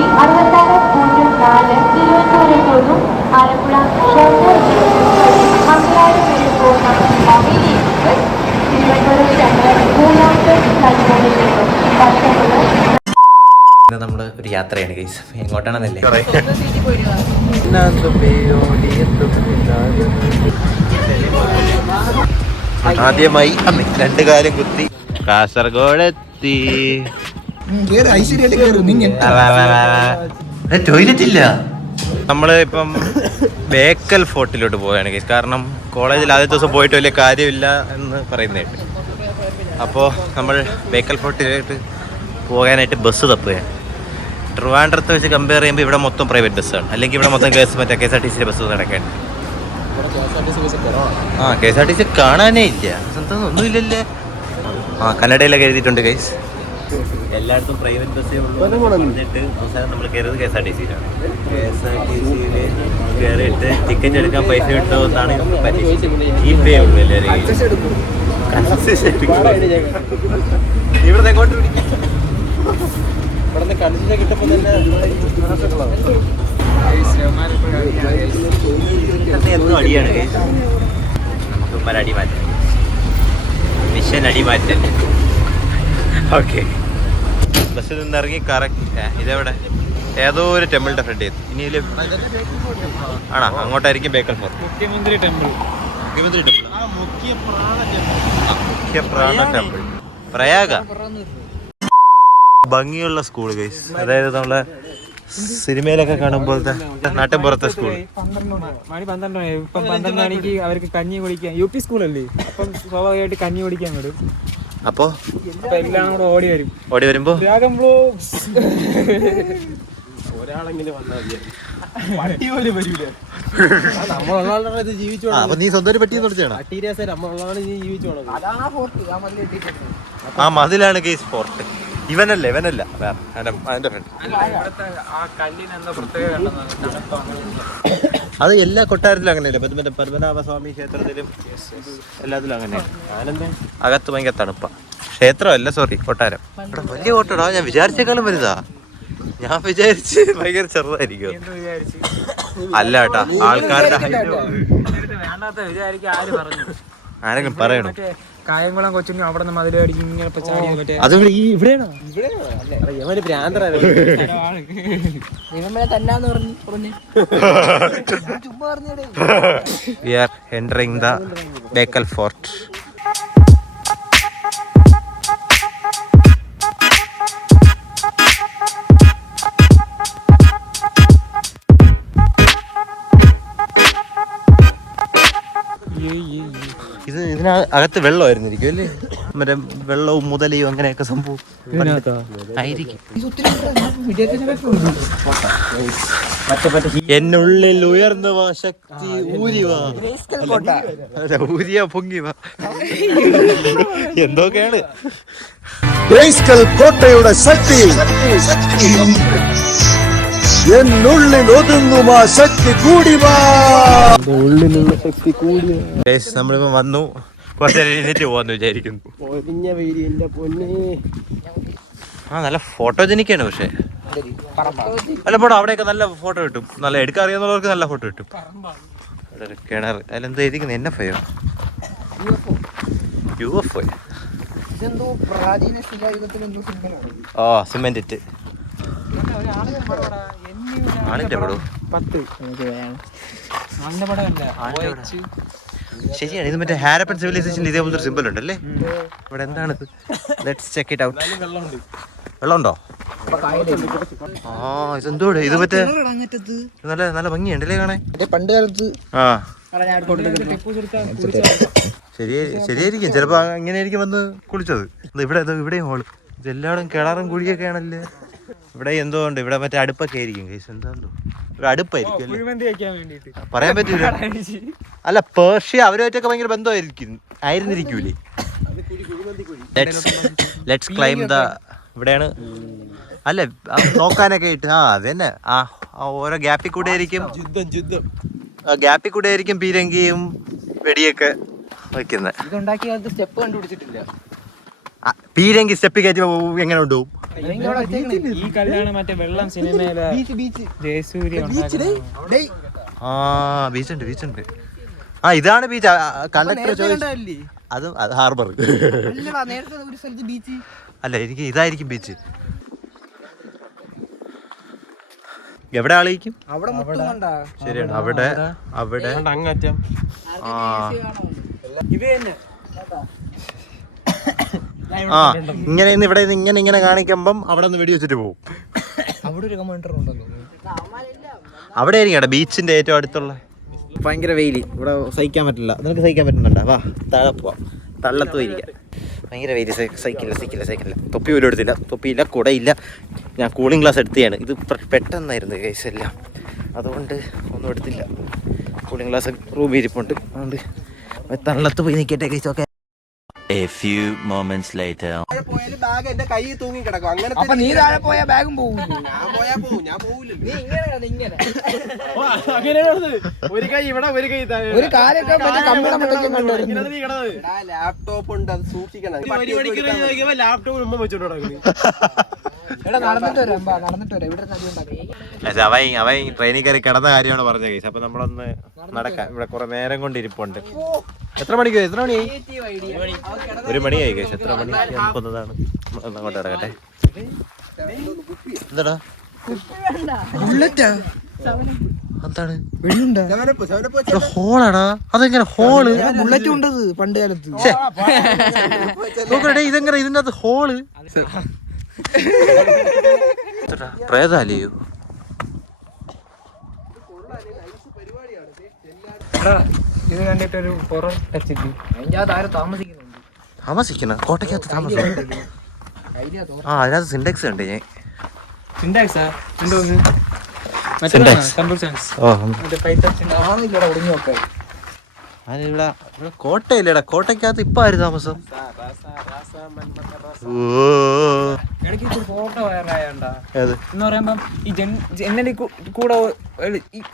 D അറുപത്താറ് പൂജ്യം നാല് തിരുവനന്തപുരത്തോടും ആലപ്പുഴ ഷൊർണൂർ മംഗലാപുരം വഴി പോകുന്ന എക്സ്പ്രസ് തിരുവനന്തപുരം സെൻട്രൽ മൂന്നാമത്തെ പ്ലാറ്റ്ഫോമിലേക്കും നമ്മൾ ഒരു യാത്രയാണ് കേസ് എങ്ങോട്ടാണെന്നല്ലേ? ആദ്യമായി രണ്ടു രണ്ട് കാലം കുത്തി. കാസർഗോഡ് എത്തി ടോയ്ലറ്റ് ഇല്ല. നമ്മൾ ഇപ്പം ബേക്കൽ ഫോർട്ടിലോട്ട് പോവുകയാണ് കേസ് കാരണം കോളേജിൽ ആദ്യത്തെ ദിവസം പോയിട്ട് വലിയ കാര്യമില്ല എന്ന് പറയുന്നതായിട്ട് അപ്പോൾ നമ്മൾ ബേക്കൽ ഫോർട്ടിലോട്ട് പോകാനായിട്ട് ബസ് തപ്പുകയാണ്. ട്രിവാൻഡ്രത്ത് വെച്ച് കമ്പയർ ചെയ്യുമ്പോൾ ഇവിടെ മൊത്തം പ്രൈവറ്റ് ബസ്സാണ് അല്ലെങ്കിൽ ഇവിടെ മൊത്തം കേസ് മറ്റേ K S R T C bus നടക്കാൻ. ആ K S R T C കാണാനേ ഇല്ല. സ്വന്തം ഒന്നുമില്ലല്ലേ ആ കന്നഡയിലൊക്കെ എഴുതിയിട്ടുണ്ട് കേസ് എല്ലായിടത്തും പ്രൈവറ്റ് ബസ്സേ ഉള്ളൂ പറഞ്ഞിട്ട് അവസാനം നമ്മൾ കയറിയത് കെ എസ് ആർ ടി സിയിലാണ് കെ എസ് ആർ ടി സിയിൽ കയറിയിട്ട് ടിക്കറ്റ് എടുക്കാൻ പൈസ കിട്ടുമോ എന്നാണ് പരീക്ഷ ഈ പേ ഉള്ളൂ എല്ലാവരെയും ഇവിടെ എങ്ങോട്ട് പിടിക്കും ഇവിടെ കൺസിഷൻ കിട്ടുമ്പോൾ തന്നെ എന്നും അടിയാണ് guys. നമുക്ക് ഉമ്മര അടി മാറ്റാം. മിഷൻ അടി ഓക്കെ ബസ്സിൽ നിന്ന് ഇറങ്ങി കറക്റ്റ് ഇതെവിടെ? ഏതോ ഒരു ടെമ്പിളിന്റെ ഫ്രണ്ട് ചെയ്തു ഇനി ആണോ? അങ്ങോട്ടായിരിക്കും ബേക്കൽ ഫോർ മുഖ്യമന്ത്രി ടെമ്പിൾ. മുഖ്യമന്ത്രി ടെമ്പിൾ. Mukhyaprana temple. പ്രയാഗ. ഭംഗിയുള്ള സ്കൂൾ ഗൈസ് അതായത് നമ്മളെ സിനിമയിലൊക്കെ കാണുമ്പോഴത്തെ നാട്ടിൻപുറത്തെ സ്കൂൾ മണി പന്ത്രണ്ട് മണി ഇപ്പം പന്ത്രണ്ട് മണിക്ക് അവർക്ക് കഞ്ഞി കുടിക്കാൻ യു പി സ്കൂളല്ലേ? അപ്പം സ്വാഭാവികമായിട്ട് കഞ്ഞി കുടിക്കാൻ വിടും. അപ്പോ? എല്ലാം കൂടെ ഓടി വരും. ഓടി വരുമ്പോ? ഒരാളെങ്കിലും അപ്പൊ നീ സ്വന്തം ആ മതിലാണ് കേസ് ഫോർട്ട്. ഇവനല്ല ഇവനല്ല. വേറെ. അവന്റെ അവന്റെ ഫ്രണ്ട് അത് എല്ലാ കൊട്ടാരത്തിലും അങ്ങനെയല്ലേ? പത്മ പത്മനാഭ സ്വാമി ക്ഷേത്രത്തിലും എല്ലാത്തിലും അങ്ങനെയാണ്. അകത്ത് ഭയങ്കര തണുപ്പ. ക്ഷേത്രമല്ല സോറി കൊട്ടാരം. ഇവിടെ വലിയ കോട്ടടാ ഞാൻ വിചാരിച്ചേക്കാളും വലുതാ. ഞാൻ വിചാരിച്ച് ഭയങ്കര ചെറുതായിരിക്കും. അല്ല കേട്ടാ ആൾക്കാരുടെ ആരെങ്കിലും പറയണം. കായംകുളം കൊച്ചുണ്ണി അവിടെ നിന്ന് മതിൽ അടിക്കും ഇങ്ങനെ ഇപ്പൊ ചാടിയത് മറ്റേ അത് ഇവിടെ ഈ ഇവിടെയാണോ? സ്ഥലമാണ്. We are entering the Bekal fort ഇതിന് അകത്ത് വെള്ളമായിരുന്നിരിക്കും അല്ലേ? മറ്റേ വെള്ളവും മുതലയും അങ്ങനെയൊക്കെ സംഭവം. ആയിരിക്കും. എന്നുള്ളിൽ ഉയർന്ന വാ ശക്തി ഊരി വാ. അല്ല, ഊരിയാ പൊങ്ങി വാ. എന്തൊക്കെയാണ്? കോട്ടയുടെ ശക്തി. എന്നുള്ളിൽ ഒതുങ്ങും ആ ശക്തി കൂടി നമ്മളിപ്പോ വന്നു. കുറച്ച് എഴുന്നേറ്റ് പോവാന്ന് വിചാരിക്കുന്നു? ആ നല്ല ഫോട്ടോജനിക്കാണ് പക്ഷേ. അല്ല പോടോ അവിടെയൊക്കെ നല്ല ഫോട്ടോ കിട്ടും. നല്ല എടുക്കാൻ അറിയാവുന്നവർക്ക് നല്ല ഫോട്ടോ കിട്ടും. ഇവിടെ ഒരു കിണർ. അതിലെന്താ എഴുതിക്കുന്നത് N F ഐയോ U? F I O cement ഇട്ട്. ആണിന്റെ പടോ? പത്ത്. ആണിന്റെ പടമല്ല ശരിയാണ് ഇത് മറ്റേ ഹാരപ്പൻ സിവിലൈസേഷൻ ഇതേപോലത്തെ ഒരു സിമ്പിൾ ഉണ്ടല്ലേ? ഇവിടെ എന്താണ് ലെറ്റ്സ് ചെക്ക് ഇറ്റ് ഔട്ട് വെള്ളമുണ്ടോ? ആ ഇതെന്തോ ഇത് മറ്റേ നല്ല നല്ല ഭംഗിയുണ്ടല്ലേ കാണാൻ? പണ്ട് കാലത്ത് ആ. ശരിയായിരിക്കും. ചിലപ്പോ ഇങ്ങനെയായിരിക്കും വന്ന് കുളിച്ചത്. ഇത് ഇവിടെ ഇത് ഇവിടെയും ഹോൾ ഇതെല്ലാവരും എല്ലായിടും കിണറും കുഴിയൊക്കെ ആണല്ലേ ഇവിടെ എന്തോ ഉണ്ട്. ഇവിടെ മറ്റേ അടുപ്പൊക്കെ ആയിരിക്കും. കേസ് എന്തോ? ഒരു അടുപ്പായിരിക്കും കുഴിമന്തി വയ്ക്കാൻ പറയാൻ പറ്റൂല. അല്ല പേർഷ്യ അവരുമായിട്ടൊക്കെ ഭയങ്കര ബന്ധമായിരിക്കും. ആയിരുന്നിരിക്കൂലേ? ലെറ്റ്സ് ക്ലൈം ദ ഇവിടെയാണ്. അല്ല നോക്കാനൊക്കെ ആയിട്ട്. ആ അതന്നെ. ആ ആ ഓരോ ഗ്യാപ്പിൽ കൂടെ ആയിരിക്കും. യുദ്ധം യുദ്ധം. ഗ്യാപ്പിൽ കൂടെ ആയിരിക്കും പീരങ്കിയും വെടിയൊക്കെ വെക്കുന്നത്. ഇതുണ്ടാക്കിയ സ്റ്റെപ്പ് കണ്ടുപിടിച്ചിട്ടില്ല. പീരങ്കി സ്റ്റെപ്പ് കയറ്റി എങ്ങനെ കൊണ്ടുപോകും? ഈ കല്ലാണ് മറ്റേ വെള്ളം സിനിമയിലെ ജയസൂര്യ ഉണ്ടാക്കുന്ന ആ. ബീച്ച് ഉണ്ട് ബീച്ച് ഉണ്ട് ആ ഇതാണ് ബീച്ച്. കണ്ടക്ടർ ചോദിച്ചു അത് അത് ഹാർബർ. അല്ല എനിക്ക് ഇതായിരിക്കും ബീച്ച്. എവിടെ ആളിക്കും ശരിയാണ് അവിടെ അവിടെ. അങ്ങറ്റം. ആ. ഇത് തന്നെ. ആ ഇങ്ങനെ ഇന്ന് ഇവിടെ നിന്ന് ഇങ്ങനെ ഇങ്ങനെ കാണിക്കുമ്പം അവിടെ നിന്ന് വെടി വെച്ചിട്ട് പോകും അവിടെ ഒരു കമാൻഡർ ഉണ്ടല്ലോ. അവിടെ ആയിരിക്കും ബീച്ചിന്റെ ഏറ്റവും അടുത്തുള്ള. ഭയങ്കര വെയിൽ. ഇവിടെ സഹിക്കാൻ പറ്റില്ല. നിനക്ക് സഹിക്കാൻ പറ്റുന്നുണ്ടോ? വാ താഴെ പോവാം. തള്ളത്ത് പോയിരിക്കാം ഭയങ്കര വെയിൽ സഹി- സഹിക്കില്ല സഹിക്കില്ല സഹിക്കില്ല. തൊപ്പി പോലും എടുത്തില്ല. തൊപ്പിയില്ല കുടയില്ല. ഞാൻ കൂളിംഗ് ഗ്ലാസ് എടുത്തതാണ്. ഇത് പെട്ടെന്നായിരുന്നു കേസ് എല്ലാം. അതുകൊണ്ട് ഒന്നും എടുത്തില്ല. കൂളിംഗ് ഗ്ലാസ് റൂമിൽ ഇരിപ്പുണ്ട്. അതുകൊണ്ട് തള്ളത്ത് പോയി നിൽക്കട്ടെ case okay A few moments later. Bag എന്റെ കൈ തൂങ്ങി കിടക്കും. അങ്ങനെ അപ്പൊ നീ താഴെ പോയാ ബാഗും പോകും ഞാൻ പോയാ പോകും ഞാൻ പോവില്ല നീ ഇങ്ങനെ കിടന്ന് ഇങ്ങനെ. ഒരു കൈ ഇവിടെ ഒരു കൈ ഒരു കാലൊക്കെ ലാപ്ടോപ്പ് ഉണ്ട് അത് സൂക്ഷിക്കണം. ലാപ്ടോപ്പ് ഉമ്മ വെച്ചോണ്ട് അവൻ അവൻ ട്രെയിനിൽ കയറി കിടന്ന കാര്യമാണ് പറഞ്ഞ കേസ്. അപ്പൊ നമ്മളൊന്ന് നടക്കാം. ഇവിടെ കുറെ നേരം കൊണ്ട് ഇരിപ്പുണ്ട്. എത്ര മണിക്ക് എത്ര മണിയായി ഒരു മണിയായി കേസ്. എത്ര മണി? നമുക്കൊന്നതാണ് അങ്ങോട്ട് ഇറങ്ങട്ടെ. എന്താടാ? ബുള്ളറ്റാ. എന്താണ്? ഹോളാടാ. അതെങ്ങനെ ഹോൾ? ബുള്ളറ്റ് ഉണ്ടത് പണ്ട് കാലത്ത്. നോക്കട്ടെ ഇതെങ്ങനെ ഇതിന്റെ അകത്ത് ഹോൾ പ്രേതാലിയോ ഇത് കണ്ടിട്ട് ഒരു പുറം ടച്ച് ഇല്ലേ അതിന്റെ അകത്ത് ആരും താമസിക്കുന്നുണ്ട് താമസിക്കുന്ന. കോട്ടയ്ക്കകത്ത് താമസം ആ അതിനകത്ത് സിൻഡെക്സ് ഉണ്ട് ഞാൻ. Computer science oh. സിൻടാക്സ് ആണില്ലടാ നോക്കാൻ ഇവിടെ? ഇവിടെ കോട്ടയില്ലേടാ. കോട്ടയ്ക്കകത്ത് ഇപ്പൊ ആര് താമസം? എന്ന് പറയുമ്പം ഈ ജൻ കൂടെ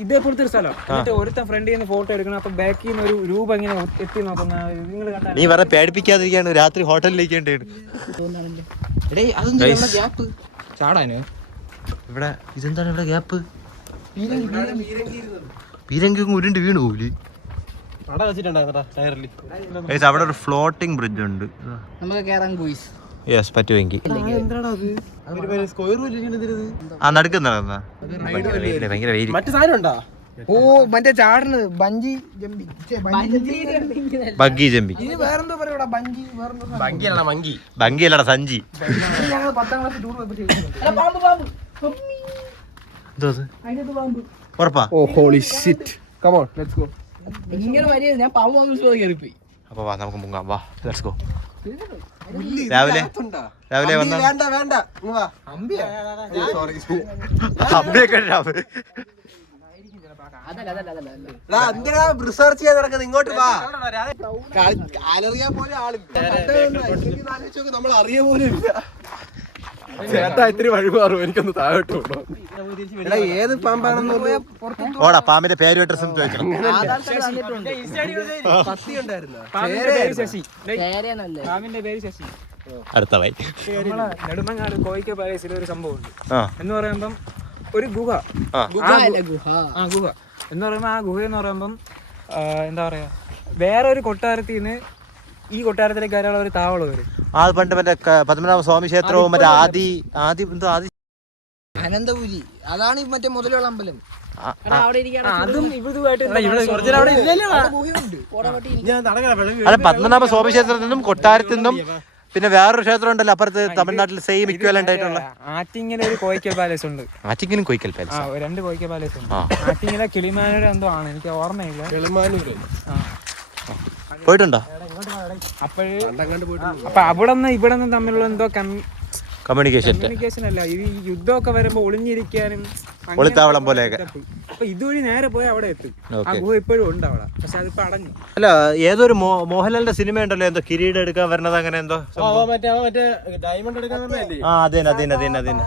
ഇതേപോലത്തെ ഒരു സ്ഥലം. എന്നിട്ട് ഒരുത്തൻ ഫ്രണ്ടിൽ നിന്ന് ഫോട്ടോ എടുക്കണം. അപ്പൊ ബാക്കിൽ നിന്ന് ഒരു രൂപ ഇങ്ങനെ എത്തി നോക്കുന്ന നിങ്ങൾ കണ്ടാ നീ വേറെ പേടിപ്പിക്കാതിരിക്കാണ്. രാത്രി ഹോട്ടലിലേക്ക് ചാടാന്? ഇവിടെ ഇതെന്താണ് ഇവിടെ ഗ്യാപ്പ് പീരങ്കി ഉരുണ്ട് വീണു പോൽ അവിടെ വെച്ചിട്ടുണ്ടായിരുന്നടാ ടയറിൽ അവിടെ ഒരു ഫ്ലോട്ടിംഗ് ബ്രിഡ്ജ് ഉണ്ട്. നമുക്ക് കേറാൻ പോയിസ് യെസ് പറ്റുമെങ്കിൽ. ആ നടുക്ക് നടന്ന ഭയങ്കര വെയിൽ. മറ്റു സാധനം ഉണ്ടാ? ഓ മറ്റേ ചാടുന്നത് bungee jumpy bungee jumpy. Buggy jumpy ഇനി വേറെന്തോ പറയൂടാ ബഞ്ചി വേറെന്തോ സാധനം. മങ്കിയല്ലടാ മങ്കി ബഗ്ഗി അല്ലടാ സഞ്ചി. ഇത് ഞങ്ങൾ പത്താം ക്ലാസ് ടൂർ പോയപ്പോ ചെയ്തിട്ടുണ്ട്. എന്തോ അത്? ഉറപ്പാ? ഓ holy shit come on let's go ഇങ്ങനെ വരിക ഞാൻ പാമ്പ് കയറിപ്പോയി. അപ്പൊ വാ നമുക്ക് മുങ്ങാം. വാ ലെറ്റ്സ് ഗോ രാവിലെ? രാവിലെ വന്ന? വേണ്ട വേണ്ട. എന്തിനാ റിസർച്ച് ചെയ്യാൻ നടക്കുന്നത് ഇങ്ങോട്ട് വാ. അലറിയാൻ പോലും ആളില്ല. നമ്മൾ അറിയ പോലും ഇല്ല. ചേട്ടാ ഇത്തിരി വഴി മാറും എനിക്കൊന്ന് താഴോട്ട് പോകണം എടാ ഏത് പാമ്പാണെന്ന് ഓടാ പാമ്പിന്റെ പേര് അഡ്രസ്സും ചോദിക്കണം. പത്തി ഉണ്ടായിരുന്ന പാമ്പിന്റെ പേര് ശശി. ഡേയ്, പാമ്പിന്റെ പേര് ശശി. അടുത്ത വൈ. നെടുമങ്ങാട് കോയിക്ക പാലസിൽ ഒരു സംഭവം ഉണ്ട്. എന്ന് പറയുമ്പം ഒരു ഗുഹ. ആ. ഗുഹ അല്ല ഗുഹ. ആ ഗുഹ. എന്ന് പറയുമ്പോൾ ആ ഗുഹ എന്ന് പറയുമ്പം എന്താ പറയാ വേറെ ഒരു കൊട്ടാരത്തിൽ നിന്ന് ഈ കൊട്ടാരത്തിലേക്ക് കാര്യമുള്ള ഒരു താവളം വരും ആ പണ്ട് മറ്റേ ക- പത്മനാഭ സ്വാമി ക്ഷേത്രവും മറ്റേ ആദി ആദി എന്തോ ആദി അനന്തപുരി. അതാണ് ഈ മറ്റേ മുതലുള്ള അമ്പലം ആ, ആ. അതും ഗുഹയുണ്ട് ഞാൻ നടക്കണ അല്ല പത്മനാഭ സ്വാമി ക്ഷേത്രത്തിൽ നിന്നും കൊട്ടാരത്തിൽ നിന്നും പിന്നെ വേറൊരു ക്ഷേത്രം ഉണ്ടല്ലോ അപ്പുറത്ത് തമിഴ്നാട്ടിൽ സെയിം ഇക്വലന്റ് ആയിട്ടുള്ള. ആറ്റിങ്ങിലെ ഒരു കോയിക്കൽ പാലസ് ഉണ്ട്. ആറ്റിങ്ങിനും കൊയ്ക്കൽ ആ. പാലസ് രണ്ട് കോയിക്കൽ പാലസ് ഉണ്ട്. ആ. ആറ്റിങ്ങിലെ കിളിമാനയുടെ എന്തോ ആണ് എനിക്ക് ഓർമ്മയില്ല. വെളുമാനൂര് ആ. പോയിട്ടുണ്ടോ? അപ്പൊ അവിടെ നിന്ന് ഇവിടെ നിന്ന് തമ്മിലുള്ള എന്തോ കമ്മ്യൂണിക്കേഷൻ കമ്മ്യൂണിക്കേഷൻ അല്ല ഈ യുദ്ധമൊക്കെ വരുമ്പോ ഒളിഞ്ഞിരിക്കാനും ഒളിത്താവളം പോലെയൊക്കെ. അപ്പൊ ഇതുവഴി നേരെ പോയി അവിടെ എത്തും. ആ. ഗുഹ ഇപ്പോഴും ഉണ്ട് അവിടെ പക്ഷെ അതിപ്പോ അടഞ്ഞു. അല്ല ഏതൊരു മോ- മോഹൻലാലിന്റെ സിനിമ ഉണ്ടല്ലോ എന്തോ കിരീടം എടുക്കാൻ വരണത് അങ്ങനെ എന്തോ ഡയമണ്ട് എടുക്കാൻ ആ അതെ അതെ അതെ അതെ സിനിമ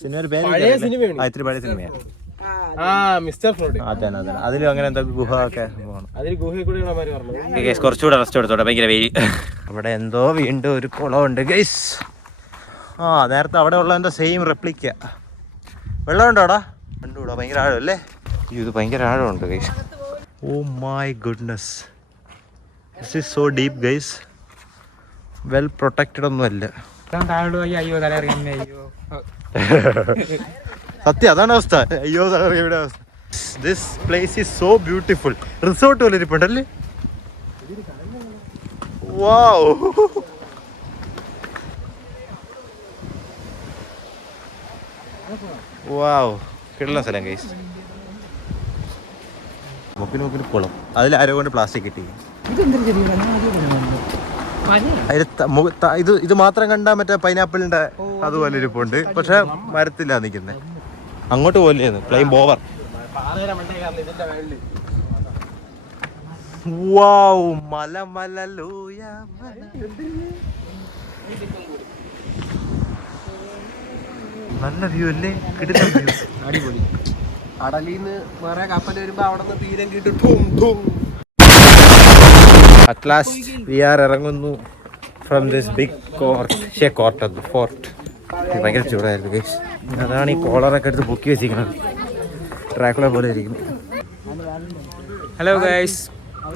സിനിമയുടെ പേര് പഴയ സിനിമയാണ്. ആ, ഇത്തിരി പഴയ സിനിമയാണ്. ആ മിസ്റ്റർ ഫ്രോഡ് അതന്നെ അതന്നെ. അതിലും അങ്ങനെ എന്തോ ഗുഹ ഒക്കെ പറഞ്ഞു കുറച്ചുകൂടെ റെസ്റ്റ് എടുത്തോട്ടെ ഭയങ്കര വെയിൽ. അവിടെ എന്തോ വീണ്ടും ഒരു കുളമുണ്ട് ഗൈസ് ആ നേരത്തെ അവിടെ ഉള്ള എന്താ സെയിം റെപ്ലിക്ക വെള്ളമുണ്ടോടാ കണ്ടുകൂടാ ഭയങ്കര ആഴമല്ലേ? ഇത് ഭയങ്കര ആഴമുണ്ട് guys oh my goodness this is so deep guys well protected ഒന്നും അല്ല ഇതാ താഴോട്ട് അയ്യോ അയ്യോ. സത്യം അതാണ് അവസ്ഥ. അയ്യോ ഇവിടെ അവസ്ഥ. This place is so beautiful resort പോലെ ഇരിപ്പുണ്ടല്ലേ വാവ് വാവ് കിടല സ്ഥലം കൈസ് മുക്കിന് മുക്കിന് കുളം. അതിൽ ആരോ കൊണ്ട് പ്ലാസ്റ്റിക് കിട്ടി ഇത് ഇത് മാത്രം കണ്ടാൽ മറ്റേ പൈനാപ്പിളിന്റെ അതുപോലെ ഇരിപ്പുണ്ട്. പക്ഷെ മരത്തില്ല നിൽക്കുന്നത് അങ്ങോട്ട് പോലെയാണ് പ്ലെയിൻ ബോവർ വാവ് മല മല. ലൂയ നല്ല വ്യൂ അല്ലേ? കിടിലൻ വ്യൂ അടിപൊളി. കടലിന്ന് വേറെ കപ്പൽ വരുമ്പോ അവിടെ നിന്ന് തീരം കിട്ടും ഠും ഠും അറ്റ് ലാസ്റ്റ് വി ആർ ഇറങ്ങുന്നു ഫ്രം ദിസ് ബിഗ് കോർട്ട് ഷേ കോർട്ട് ഫോർട്ട് ഭയങ്കര ചൂടായിരുന്നു ഗൈസ് അതാണ് ഈ കോളറൊക്കെ എടുത്ത് പൊക്കി വെച്ചിരിക്കുന്നത് ട്രാക്കുള പോലെ ഇരിക്കുന്നു. ഹലോ ഗൈസ്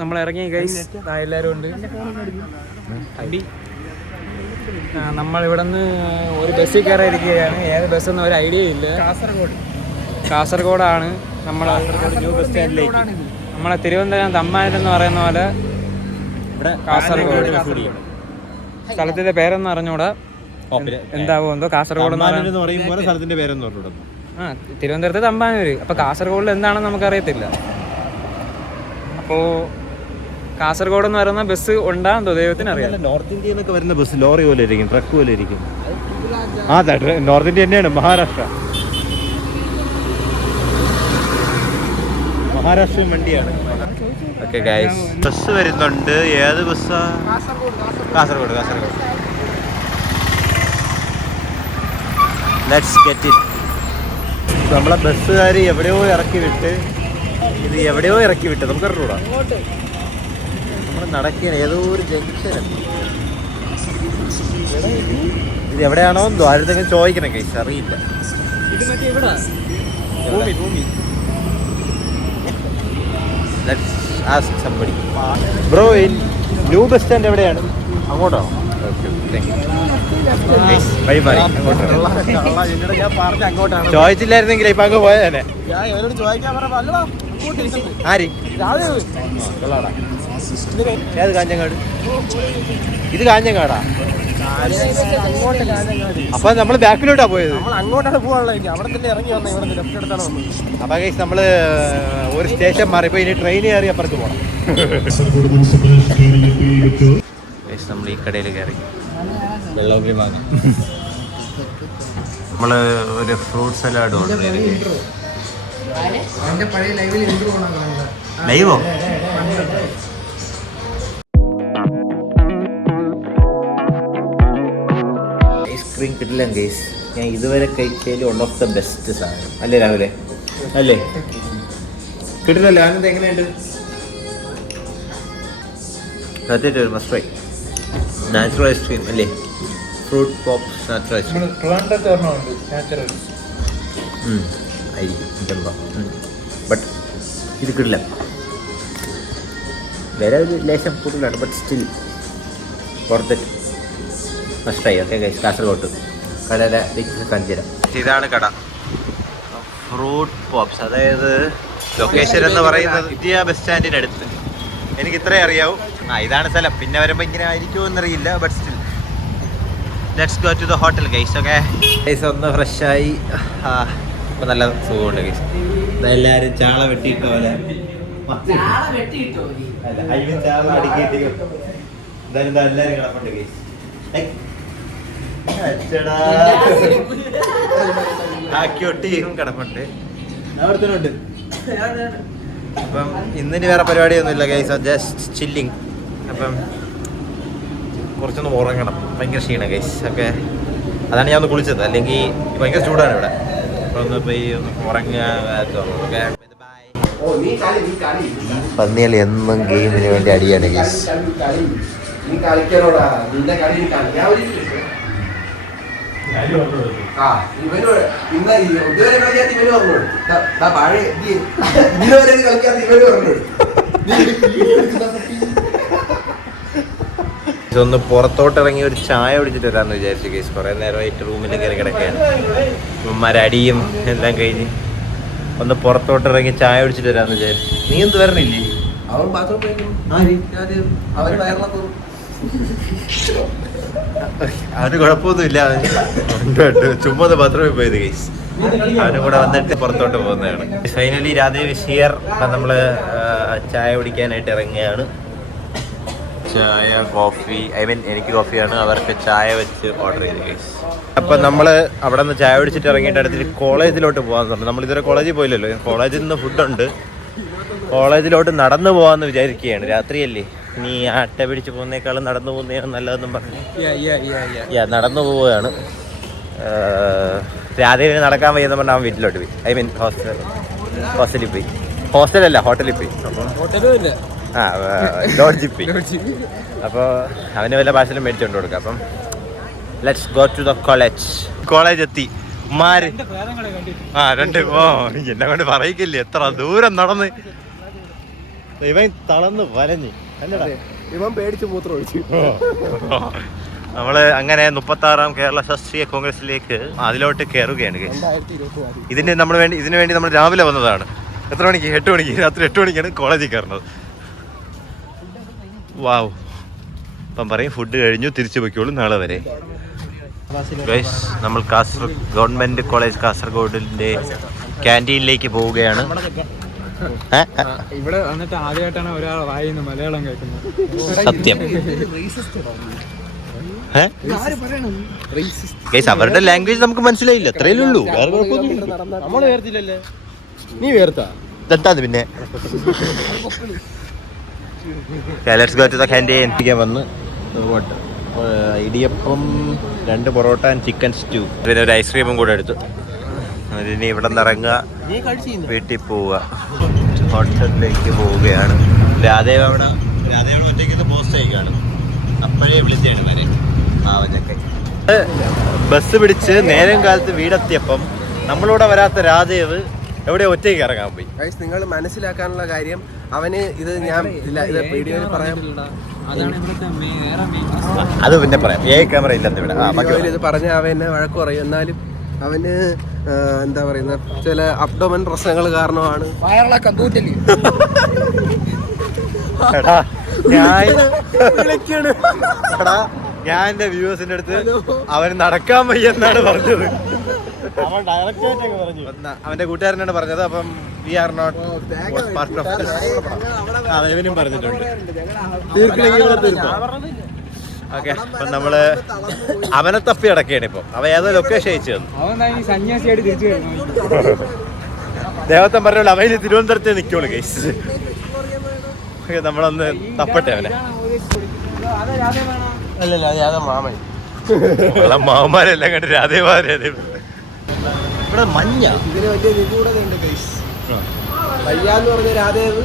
നമ്മൾ ഇറങ്ങി ഗൈസ് എല്ലാവരും ഉണ്ട്. അടി. നമ്മൾ ഇവിടെ നിന്ന് ഒരു ബസ്സിൽ കയറിയിരിക്കുകയാണ്. ഏത് ബസ് എന്ന് ഒരു ഐഡിയ ഇല്ല. കാസർഗോഡ്. കാസർഗോഡാണ് നമ്മൾ ന്യൂ ബസ് സ്റ്റാൻഡിലേക്ക്. നമ്മളെ തിരുവനന്തപുരം തമ്മാനം എന്ന് പറയുന്ന പോലെ ഇവിടെ കാസർഗോഡ്. സ്ഥലത്തിന്റെ പേരൊന്നും അറിഞ്ഞൂടാ. എന്താവോ എന്തോ കാസർഗോഡ് എന്ന് പറയുമ്പോൾ സ്ഥലത്തിന്റെ പേരെന്ന് പറഞ്ഞു ആ തിരുവനന്തപുരത്ത് തമ്പാനൂര്. അപ്പൊ കാസർഗോഡിൽ എന്താണെന്ന് നമുക്കറിയത്തില്ല. അപ്പോ കാസർഗോഡ് എന്ന് പറയുന്ന ബസ് ഉണ്ടാകും ദൈവത്തിന് അറിയാം. നോർത്ത് ഇന്ത്യ വരുന്ന ബസ് ലോറി പോലെ ഇരിക്കും ട്രക്ക് പോലെ ഇരിക്കും. ആ നോർത്ത് ഇന്ത്യ തന്നെയാണ് മഹാരാഷ്ട്ര. മഹാരാഷ്ട്രയും വണ്ടിയാണ്. ഓക്കെ ഗൈസ് ബസ് വരുന്നുണ്ട്. ഏത് ബസ്സാ? Kasaragod. Kasaragod Kasaragod. Let's get it നമ്മളെ ബസ്സുകാർ എവിടെയോ ഇറക്കി വിട്ട് ഇത് എവിടെയോ ഇറക്കി വിട്ട്. നമുക്ക് അറിഞ്ഞൂടാ നമ്മൾ നടക്കുകയാണ് ഏതോ ഒരു ജംഗ്ഷൻ ഇത് എവിടെയാണോ എന്തോ ആരുടെങ്കിലും ചോദിക്കണം കൈസ്. അറിയില്ല. Bro in new bus stand എവിടെയാണ്? അങ്ങോട്ടോ? ഓക്കെ താങ്ക് അങ്ങോട്ടാണ് ഞാൻ ബൈ അങ്ങോട്ടാണ് ചോദിച്ചില്ലായിരുന്നെങ്കിൽ ഇപ്പൊ അങ്ങ് അല്ലടാ ആര്? ഏത് കാഞ്ഞങ്ങാട്? ഇത് കാഞ്ഞങ്ങാടാ? അപ്പൊ നമ്മൾ ബാക്കിലോട്ടാ പോയത്. നമ്മൾ അങ്ങോട്ടാണ് പോകാനുള്ളത് അവിടെ തന്നെ ഇറങ്ങി വന്നത് ഇവിടെ ലെഫ്റ്റ് എടുത്താണ് വന്നത് അപ്പൊ ഗൈസ് നമ്മൾ ഒരു സ്റ്റേഷൻ മാറി. ഇപ്പൊ ഇനി ട്രെയിൻ കയറി അപ്പുറത്ത് പോണം. നമ്മൾ ഈ കടയിൽ കയറി. വെള്ളമൊക്കെ വാങ്ങി നമ്മൾ ഒരു ഫ്രൂട്ട് സലാഡ് ഓർഡർ പോകണം ലൈവോ? ഐസ്ക്രീം കിട്ടില്ല ഗൈസ് ഞാൻ ഇതുവരെ കഴിച്ചതിൽ വൺ ഓഫ് ദ ബെസ്റ്റ് സാധനം. അല്ലേ രാവിലെ? അല്ലേ? കിട്ടില്ലല്ലോ ആനന്ദ് എങ്ങനെയുണ്ട്? സത്യമായിട്ട് ഒരു must try natural ice cream അല്ലേ? Fruit pop natural ice cream ട്രിവാൻഡ്രത്ത് ഒരെണ്ണമുണ്ട് നാച്ചുറൽ ആയിരിക്കും ഇതെന്താ? ബട്ട് ഇത് കിട്ടില്ല വില ഒരു ലേശം കൂടുതലാണ് ബട്ട് സ്റ്റിൽ പുറത്ത് നഷ്ടമായി ഓക്കെ ഗൈസ് കാസർഗോട്ട്. കടയുടെ കാണിച്ചു തരാം. ഇതാണ് കട. ഫ്രൂട്ട് പോപ്സ് അതായത് ലൊക്കേഷൻ എന്ന് പറയുന്നത് ഇന്ത്യ ബസ് സ്റ്റാൻഡിന് അടുത്ത്. എനിക്ക് ഇത്രേ അറിയാവൂ. ആ ഇതാണ് സ്ഥലം. പിന്നെ വരുമ്പോൾ ഇങ്ങനെ ആയിരിക്കുമോ എന്നറിയില്ല but still let's go to the hotel guys okay guys ഒന്ന് ഫ്രഷായി ഇപ്പം നല്ല സുഖമുണ്ട് ഗൈസ് എല്ലാവരും ചാള വെട്ടിയിട്ട പോലെ അയ്യോ, ചാള അടുക്കിയിട്ട് എന്തായാലും ഇതാ എല്ലാവരും കിടപ്പുണ്ട് ഗൈസ് അച്ചടാ. ആക്കി ഒട്ടിയും കിടപ്പുണ്ട്. അവിടുത്തെ അപ്പം ഇന്നിനി വേറെ പരിപാടിയൊന്നുമില്ല ഗൈസ് ജസ്റ്റ് ചില്ലിങ് അപ്പം കുറച്ചൊന്ന് ഉറങ്ങണം. ഭയങ്കര ക്ഷീണം ഗൈസ് ഓക്കെ അതാണ് ഞാൻ ഒന്ന് കുളിച്ചത്. അല്ലെങ്കിൽ ഭയങ്കര ചൂടാണ് ഇവിടെ. ഒന്ന് പോയി ഒന്ന് ഉറങ്ങുക പന്നികൾ എന്നും ഗെയിമിന് വേണ്ടി അടിയാണ് ഗൈസ് കളി കളിക്കാത്ത ഇവർ നിന്റെ ഇതൊന്ന് പുറത്തോട്ട് ഇറങ്ങി ഒരു ചായ കുടിച്ചിട്ട് വരാമെന്ന് വിചാരിച്ചു കേസ് കുറേ നേരമായിട്ട് റൂമിൽ കയറി കിടക്കുകയാണ്. ഉമ്മമാരടിയും എല്ലാം കഴിഞ്ഞ് ഒന്ന് പുറത്തോട്ട് ഇറങ്ങി ചായ കുടിച്ചിട്ട് വരാമെന്ന് വിചാരിച്ചു. നീ എന്ത് വരണില്ലേ? അവൾ അവന് കുഴപ്പമൊന്നുമില്ല. ചുമ്മാ മാത്രമേ പോയത് കേസ് അവനും കൂടെ വന്നിട്ട് പുറത്തോട്ട് പോകുന്നതാണ്. ഫൈനലി രാധേ ഷിയർ നമ്മൾ ചായ കുടിക്കാനായിട്ട് ഇറങ്ങിയാണ് ചായ കോഫി ഐ മീൻ എനിക്ക് കോഫിയാണ് അവർക്ക് ചായ വെച്ച് ഓർഡർ ചെയ്ത് കേസ് അപ്പം നമ്മൾ അവിടെ നിന്ന് ചായ കുടിച്ചിട്ട് ഇറങ്ങിയിട്ട് അടുത്തിട്ട് കോളേജിലോട്ട് പോകാൻ പറഞ്ഞു. നമ്മൾ ഇതുവരെ കോളേജിൽ പോയില്ലല്ലോ. കോളേജിൽ നിന്ന് ഫുഡുണ്ട് കോളേജിലോട്ട് നടന്നു പോകാമെന്ന് വിചാരിക്കുകയാണ്. രാത്രിയല്ലേ? നീ ആട്ട പിടിച്ച് പോകുന്നേക്കാളും നടന്നു പോകുന്നതാണ് നല്ലതെന്നും പറഞ്ഞു. യാ നടന്നു പോവുകയാണ്. രാധേവിന് നടക്കാൻ വയ്യെന്ന് പറഞ്ഞാൽ അവൻ വീട്ടിലോട്ട് പോയി. ഐ മീൻ ഹോസ്റ്റൽ ഹോസ്റ്റലിൽ പോയി. ഹോസ്റ്റലല്ല ഹോട്ടലിൽ പോയി. ആ അപ്പോൾ അവന് വല്ല ഭാഷയിലും മേടിച്ചുകൊണ്ട് കൊടുക്കാം. അപ്പം let's go to the college college എത്തി. ഉമ്മാര്. ആ രണ്ട് ഓ എന്നെ കൊണ്ട് പറയിക്കില്ലേ? എത്ര ദൂരം നടന്ന്. ഇവൻ തളന്ന് വലഞ്ഞ്. അല്ലടാ ഇവൻ പേടിച്ച് മൂത്രം ഒഴിച്ചു. നമ്മൾ അങ്ങനെ മുപ്പത്തി ആറാം കേരള ശാസ്ത്രീയ കോൺഗ്രസിലേക്ക് അതിലോട്ട് കയറുകയാണ് ഇതിന് നമ്മൾ വേണ്ടി ഇതിനു വേണ്ടി നമ്മൾ രാവിലെ വന്നതാണ്. എത്ര മണിക്ക്? എട്ട് മണിക്ക്. രാത്രി എട്ട് മണിക്കാണ് കോളേജിൽ കയറുന്നത്. വാവ്. ഇപ്പം പറയും ഫുഡ് കഴിഞ്ഞു തിരിച്ചു വയ്ക്കുള്ളൂ നാളെ വരെ. Guys, നമ്മൾ കാസർഗോഡ് ഗവൺമെന്റ് കോളേജ് കാസർഗോഡിന്റെ ക്യാന്റീനിലേക്ക് പോവുകയാണ്? ഇവിടെ വന്നിട്ട് ആദ്യമായിട്ടാണ് ഒരാൾ വായിന്ന് മലയാളം കേൾക്കുന്നത്. സത്യം. ഏ? അവരുടെ ലാംഗ്വേജ് നമുക്ക് മനസ്സിലായില്ല. അത്രയേ ഉള്ളൂ. വേറെ കുഴപ്പമൊന്നും നീ വേർത്താ ഇതെന്താന്ന് പിന്നെ? Let's go to the canteen ഞാൻ വന്ന് what? ഇടിയപ്പം രണ്ട് പൊറോട്ട ആൻഡ് ചിക്കൻ സ്റ്റൂ പിന്നെ ഒരു ഐസ്ക്രീമും കൂടെ എടുത്തു. ഇനി ഇവിടെ നിന്ന് ഇറങ്ങുക. വീട്ടിൽ പോവുക. ഹോട്ടലിലേക്ക് പോവുകയാണ്. രാധേവ് അവിടെ? രാധേവ് ഒറ്റയ്ക്ക് പോസ്റ്റ് ആയിക്കാണ് അപ്പോഴേ വിളിച്ചാണ് വരെ പാവഞ്ഞൊക്കെ. ബസ് പിടിച്ച് നേരം കാലത്ത് വീടെത്തിയപ്പം നമ്മളൂടെ വരാത്ത രാധേവ് എവിടെ ഒറ്റയ്ക്ക് ഇറങ്ങാൻ പോയി? ഗൈസ് നിങ്ങൾ മനസ്സിലാക്കാനുള്ള കാര്യം അവന് ഇത് ഞാൻ ഇല്ല ഇത് വീഡിയോയിൽ പറയാം. അത് പിന്നെ പറയാം. ഏ ക്യാമറ ഇല്ലെന്ന് ഇവിടെ. ആ ബാക്കി വീഡിയോയിൽ ഇത് പറഞ്ഞ അവൻ എന്നെ വഴക്ക് പറയും. എന്നാലും അവന് എന്താ പറയുന്ന ചില അപ്ഡോമൻ പ്രശ്നങ്ങൾ കാരണമാണ്. ഞാൻ ഞാൻ എന്റെ വ്യൂവേഴ്സിന്റെ അടുത്ത് അവന് നടക്കാൻ വയ്യെന്നാണ് പറഞ്ഞത്. അവന്റെ കൂട്ടുകാരനാണ് പറഞ്ഞത് അപ്പം we are not part of അവനും പറഞ്ഞിട്ടുണ്ട്. ഓക്കെ അപ്പം നമ്മൾ അവനെ തപ്പി അടക്കുകയാണ് ഇപ്പം. അവ ഏതോ ലൊക്കേഷൻ അയച്ചു തന്നു. ദേവത്തം പറഞ്ഞോളൂ അവയിൽ തിരുവനന്തപുരത്തെ നിൽക്കുള്ളൂ കേസ് ഓക്കെ നമ്മളൊന്ന് തപ്പട്ടെ അവനെ. അല്ലല്ല അതെ മാമൻ മാമന്മാരെല്ലാം കണ്ട് രാധേവാരെ ഇവിടെ മഞ്ഞ. ഇതിന് വലിയ നിഗൂഢതയുണ്ട് ഗൈസ് വയ്യാന്ന് പറഞ്ഞ രാധേവ്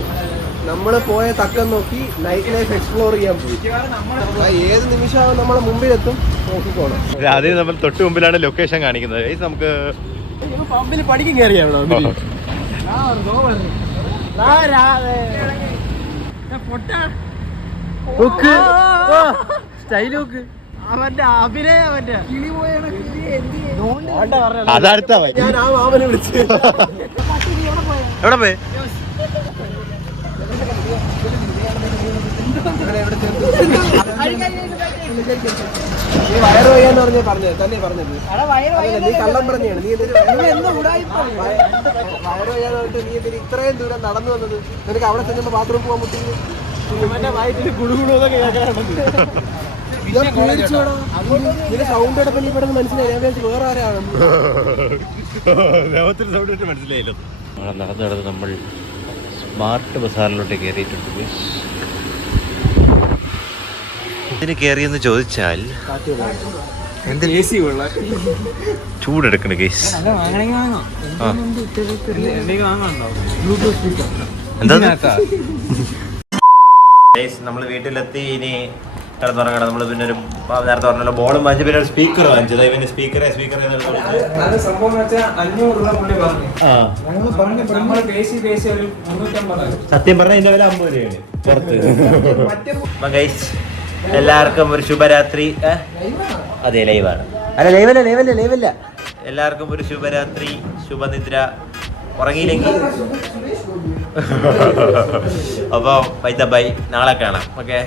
നമ്മൾ പോയ തക്കം നോക്കി നൈറ്റ് ലൈഫ് എക്സ്പ്ലോർ ചെയ്യാൻ പോയി. ഏത് നിമിഷമാവും നമ്മളെ മുമ്പിലെത്തും നോക്കിക്കോണം. രാധേവ് നമ്മൾ തൊട്ട് മുമ്പിലാണ് ലൊക്കേഷൻ കാണിക്കുന്നത്. ഗൈസ് നമുക്ക് പമ്പിൽ പഠിക്കും കയറിയാണോ അവന്റെ അഭിനയം അവന്റെ. കിളി പോയാണ് അതടുത്ത ഞാൻ ആ മാമനെ വിളിച്ച് എവിടെ പോയി? നീ വയറ് വയ്യാന്ന് പറഞ്ഞ പറഞ്ഞത് തന്നെ പറഞ്ഞത് നീ കള്ളം പറഞ്ഞാണ് നീ എന്തിന് വയറ് വയ്യാന്ന് പറഞ്ഞിട്ട് നീ എന്തിന് ഇത്രയും ദൂരം നടന്നു വന്നത് നിനക്ക് അവിടെ ബാത്റൂം പോകാൻ പറ്റില്ല സൗണ്ട് കുടുകുടുന്നൊക്കെ നീ ആരാണ് മനസ്സിലായില്ലോ. നടന്ന് നടന്ന് നമ്മൾ സ്മാർട്ട് ബസാറിലോട്ട് കയറിയിട്ടുണ്ട്. ഇതിന് കയറിയെന്ന് ചോദിച്ചാൽ ചൂടെടുക്കണ കേസ് എന്താ? നമ്മൾ വീട്ടിലെത്തി. ഇനി കിടന്നുറങ്ങണം നമ്മൾ പിന്നെ ഒരു നേരത്തെ പറഞ്ഞല്ലോ ബോളും വാങ്ങിച്ച് പിന്നെ ഒരു സ്പീക്കർ വാങ്ങിച്ചത് പിന്നെ സ്പീക്കറെ സ്പീക്കറെ അത് സംഭവം അഞ്ഞൂറ് രൂപ പുള്ളി പറഞ്ഞു. ആ. നമ്മൾ പേശി പേശി ഒരു സത്യം പറഞ്ഞാൽ ഇതിന്റെ വില അമ്പത് രൂപയാണ് പുറത്ത്. എല്ലാവർക്കും ഒരു ശുഭരാത്രി? അതെ ലൈവാണ് അല്ല ലൈവല്ല ലൈവല്ല ലൈവല്ല എല്ലാവർക്കും ഒരു ശുഭരാത്രി ശുഭനിദ്ര. ഉറങ്ങിയില്ലെങ്കിൽ അപ്പോൾ ബൈ ദ ബൈ നാളെ കാണാം ഓക്കെ